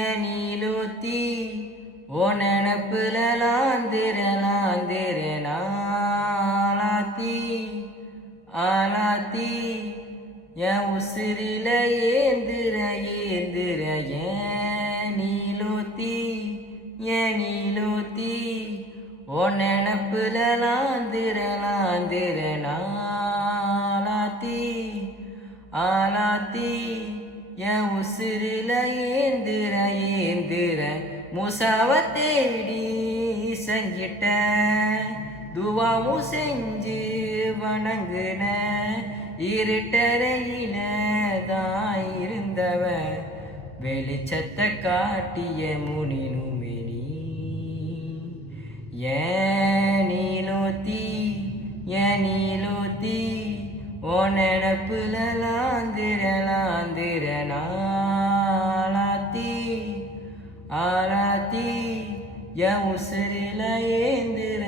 ஏனிலூத்தி ஓ நெனப்புல லாந்திர ஆலாத்தி என் உசிரில ஏந்திர ஏனிலூத்தி ஓ நெனப்புல லாந்திர ஆலாத்தி என் உசிரில ஏந்திர முசாவ தேடி செஞ்சிட்ட துவாவும் செஞ்சு வணங்குன இருட்டறையில தான் இருந்தவ வெளிச்சத்தை காட்டிய முனினுமெனி ஏனிலூத்தி ஓ நெனப்புல லாந்திர ஆலாத்தி என் உசிரில ஏந்திர